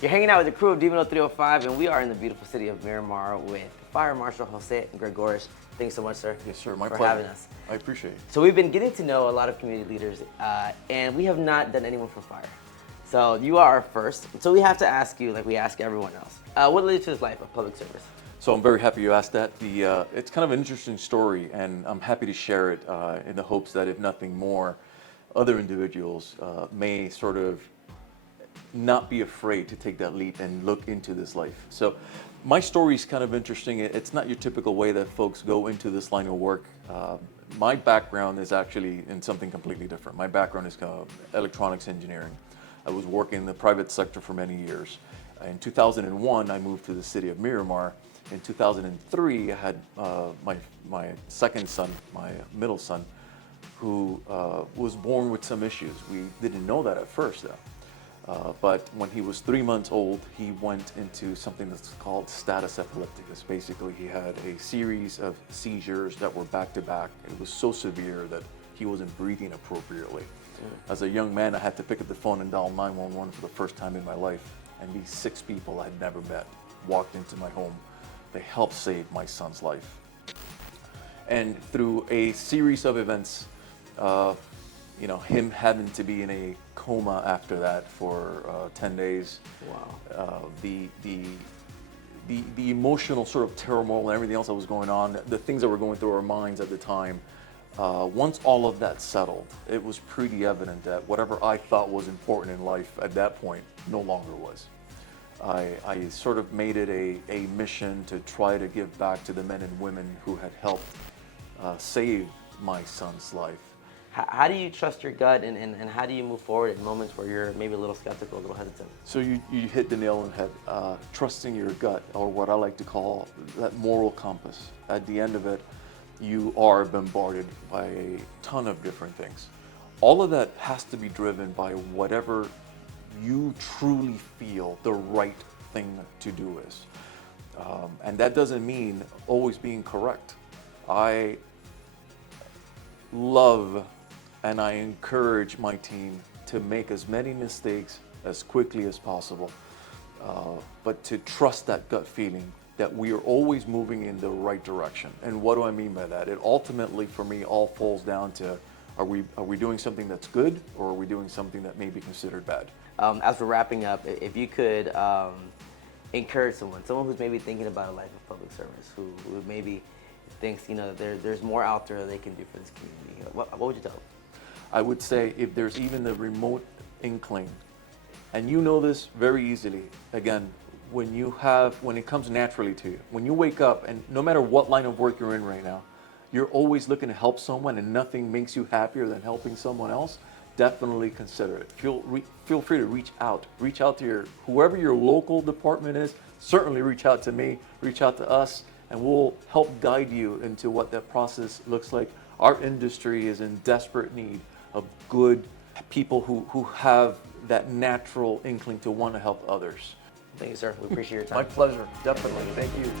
You're hanging out with the crew of Dimelo305, and we are in the beautiful city of Miramar with Fire Marshal José and Gregorisch. Thanks so much, sir. Yes, sir. My for pleasure. having us. I appreciate it. So we've been getting to know a lot of community leaders, and we have not done anyone for fire. So you are our first. So we have to ask you, like we ask everyone else, what led you to this life of public service? So I'm very happy you asked that. It's kind of an interesting story, and I'm happy to share it in the hopes that, if nothing more, other individuals may sort of not be afraid to take that leap and look into this life. So my story is kind of interesting. It's not your typical way that folks go into this line of work. My background is actually in something completely different. My background is electronics engineering. I was working in the private sector for many years. In 2001, I moved to the city of Miramar. In 2003, I had my second son, my middle son, who was born with some issues. We didn't know that at first, though. But when he was 3 months old, he went into something that's called status epilepticus. Basically, he had a series of seizures that were back to back. It was so severe that he wasn't breathing appropriately. As a young man, I had to pick up the phone and dial 911 for the first time in my life. And these 6 people I'd never met walked into my home. They helped save my son's life. And through a series of events, him having to be in a coma after that for 10 days. Wow. The emotional sort of turmoil and everything else that was going on, the things that were going through our minds at the time, once all of that settled, it was pretty evident that whatever I thought was important in life at that point no longer was. I sort of made it a mission to try to give back to the men and women who had helped save my son's life. How do you trust your gut, and how do you move forward in moments where you're maybe a little skeptical, a little hesitant? So you hit the nail on the head. Trusting your gut, or what I like to call that moral compass. At the end of it, you are bombarded by a ton of different things. All of that has to be driven by whatever you truly feel the right thing to do is. And that doesn't mean always being correct. I love and I encourage my team to make as many mistakes as quickly as possible, but to trust that gut feeling that we are always moving in the right direction. And what do I mean by that? It ultimately, for me, all falls down to, are we doing something that's good, or are we doing something that may be considered bad? As we're wrapping up, if you could encourage someone who's maybe thinking about a life of public service, who maybe thinks there's more out there they can do for this community, what would you tell them? I would say, if there's even the remote inkling, and you know this very easily, again, when it comes naturally to you, when you wake up, and no matter what line of work you're in right now, you're always looking to help someone, and nothing makes you happier than helping someone else, definitely consider it. Feel free to reach out to whoever your local department is. Certainly reach out to me, reach out to us, and we'll help guide you into what that process looks like. Our industry is in desperate need of good people who have that natural inkling to want to help others. Thank you, sir. We appreciate your time. My pleasure, definitely. Thank you.